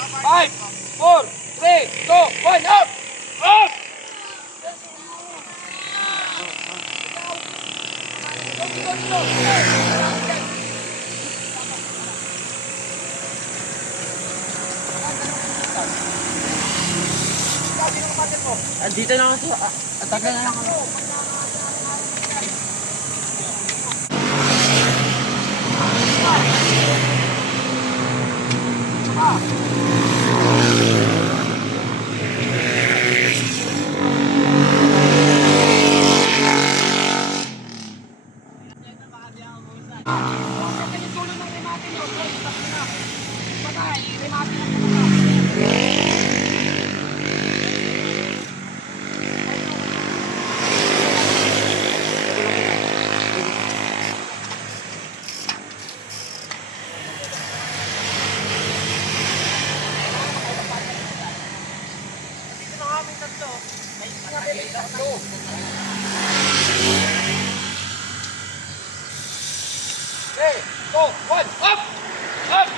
5, 4, 3, 2, 1, up! Up! Dito na ako. Attack na lang ako. Hey, go, 1, up! Up!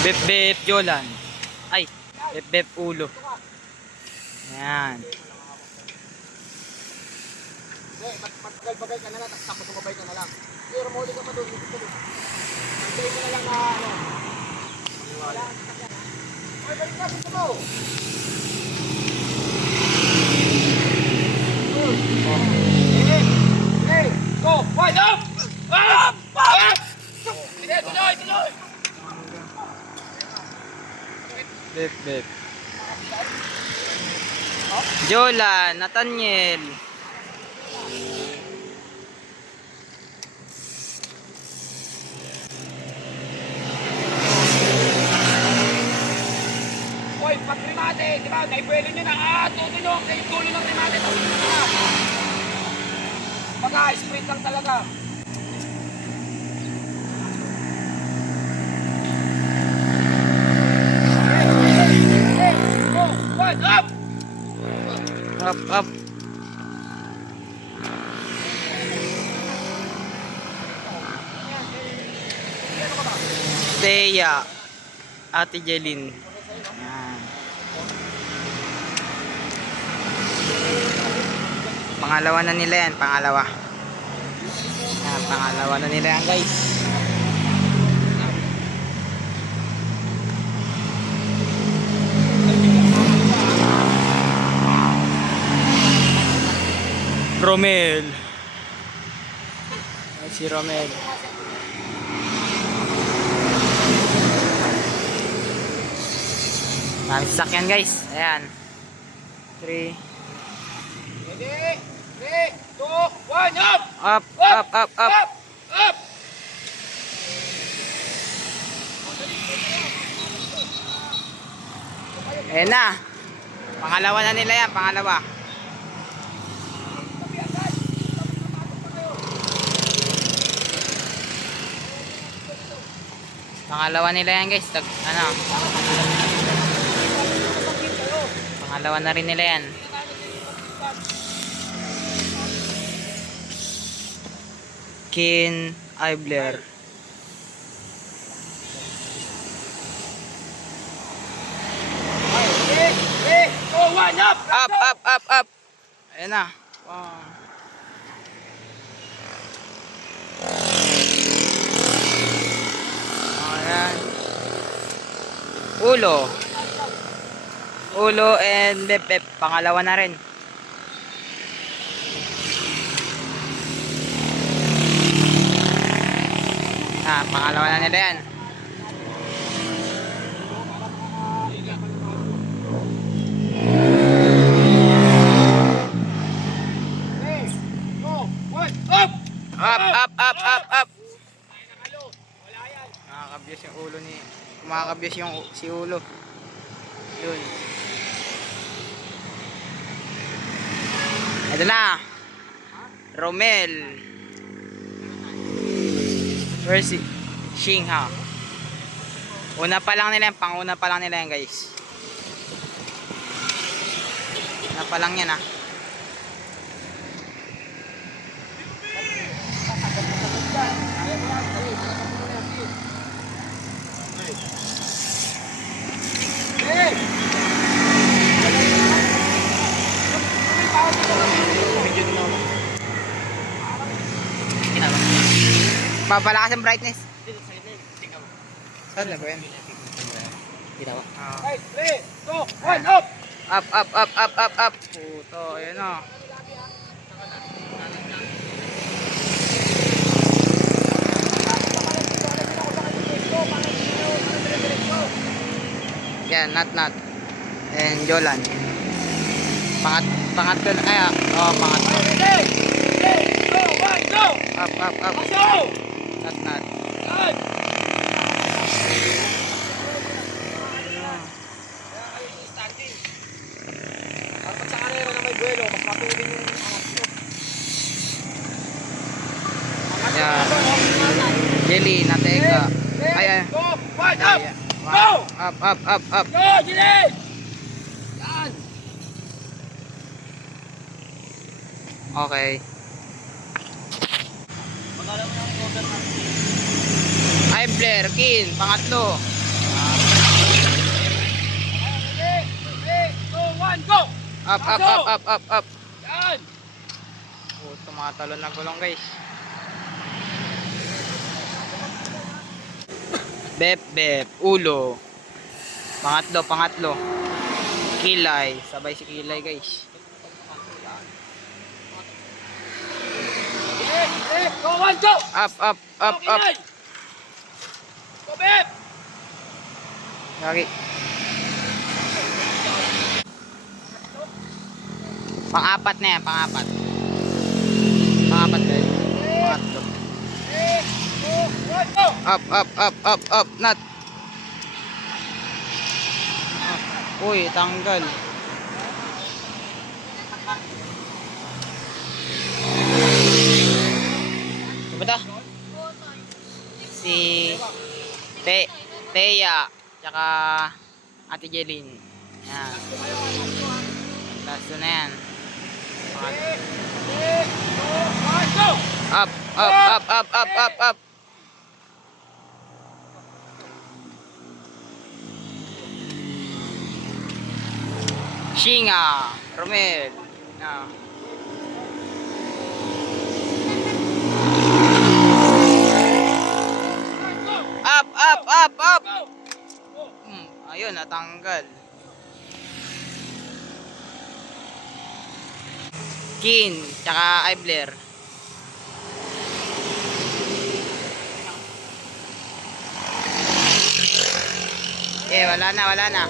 Bep bep Jolan. Ay, bep bep ulo. Ayan. Magbagal-bagal ka na lang, tapos sumabay ka na lang. Pero muli ka pa doon, hintay ka na lang na ano. Wala kang sasakyan, ha? Ay, balik na, gusto mo! Hey, go, 1, up! Up! Up! Sige, tuloy, tuloy! Bep bep. Jolan, Nathaniel. Hoy, pag rimate, di ba? Naipuelo nyo na. Tutulong kayo tulo ng rimate. Pag-sprint lang talaga. Go, 1, up! Up up. Teya. Ate Jelin. Ayan. Pangalawa na nila yan, pangalawa. Ayan, pangalawa na nila yan, guys. Romel. Ay, si Romel. Maraming sasakyan, guys. Ayan. 3. Ready? 3, 2, 1, up! Up, up, up, up. Up! Up! Ayan na. Pangalawa na nila yan, pangalawa. Pangalawa nila yan, guys. Ano? Pangalawa na rin nila yan. Kin Eibler. Ready? 3, 2, 1, up! Up, up, up, up. Ayan na. Wow. Ayan. Ulo. Ulo and bep bep. Pangalawa na rin. Pangalawa na nila yan. Up, up, up, up, up. Nakakabyos yung ulo ni... Kumakabyos yung si ulo. Yun. Ito na. Romel. Where's it? Xingha. Una pa lang nila yan. Panguna pa lang nila yan, guys. Una pa lang yan, ah. Papalakas ang brightness. Saan na ba yan? Kita mo. Ah. 3, 2, 1, up! Up, up, up, up, up, up. Puto, ayun o. Yan, Nat. And Jolan. Pangatlo na, pangatlo. Ready? 3, 2, 1, go! Up, up, up. Pasok! Nat. Yan! Dapat sa kanila na may buwelo, mas matuloy yung angat nyo. Yan. Jelly, nateka. Ayan. 2, 1, up! Ayan. Go! Up, up, up, up. Go, Jilin! Yan! Okay. Pagkala mo yung order natin. Ay, Blair, Kin, pangatlo. Ready? 3, 2, 1, go! Up, up, up, up, up, up. Yan! Oh, tumatalon na gulong, guys. Bep, ulo. Pangatlo. Kilay, sabay si Kilay, guys. 3, 2, 1, go! Up, up, up, up. Go, Beb! Lagi. Pang-apat na yan, pang-apat. Pang-apat, guys. Pangatlo. 3, 2, 1, go! Up, up, up, up, up, Nat. Uy, tanggal. Diba ta? Si Teya, tsaka Ate Jelin. Yan. Last na yan. 3, 2, 1, go! Up, up, up, up, up, up, up. Shinga, Romel. Na. Up, up, up, up. Ayun, natanggal. Kin, tsaka Ibler. Eh, wala na.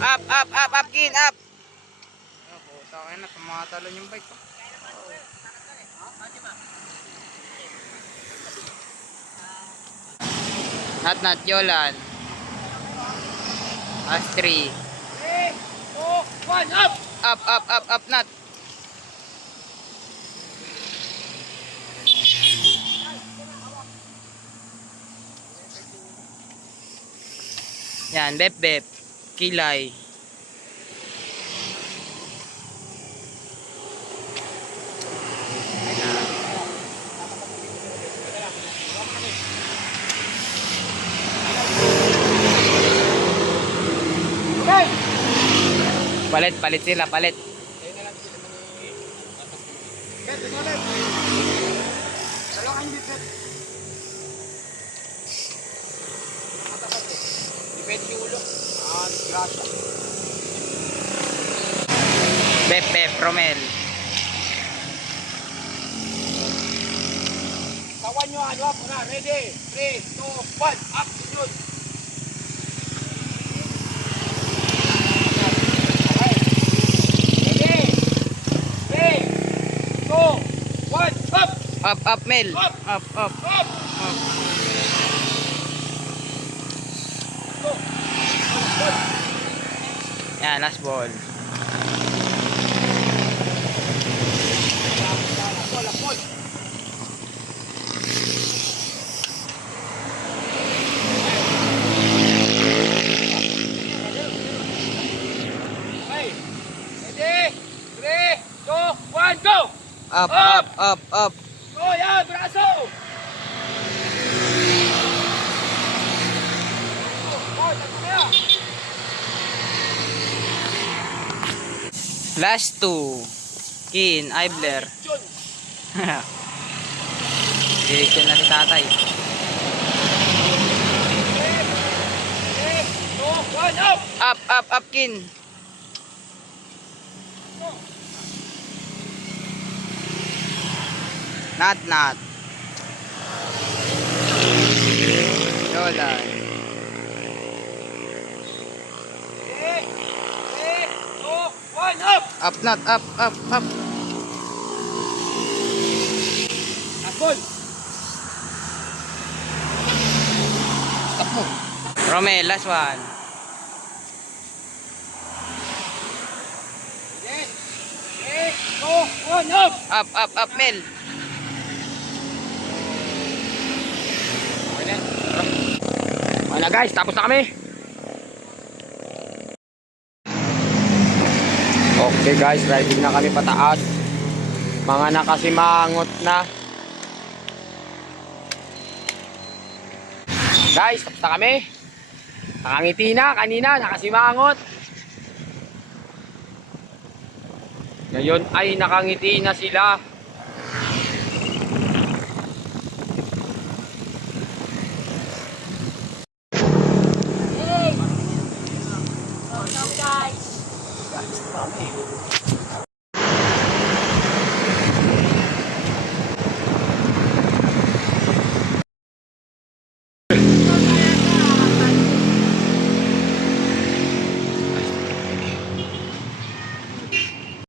Up, up, up, up, Kin, up. Oh, puta kayo na, tumatalon yung bike ko. Nat, Jolan. Astri. 3, 2, 1, up! Up, up, up, up, Nat. Yan, Bep. Kilay. Okay! Palit sila. Bet, ito ulit. Dalawa kayo bet. Matapat eh. Depende yung ulo. Grasya. Bep, Romel. Sawan nyo, up na. Ready? 3, 2, 1, up! Sunod. Okay. Ready? 3, 2, 1, up! Up, Mel. Up. Up. Up! Go! Yan, last ball. Lapol. Okay. Ready? 3, 2, 1, go! Up. Go, yan! Braso! Oh, tagpaya! Last 2. Kin, Ibler. Jun! Direksyon na si tatay. Up, kin. Not. Yola. Up, not, up. Asbol! Stop mo. Romel, last one. Yes! 3, 2, 1, up! Up, Mel. Wala guys, tapos na kami. Okay guys, riding na kami pataas. Mga nakasimangot na. Guys, tapos na kami. Nakangiti na kanina, nakasimangot. Ngayon ay nakangiti na sila. Guys, kami.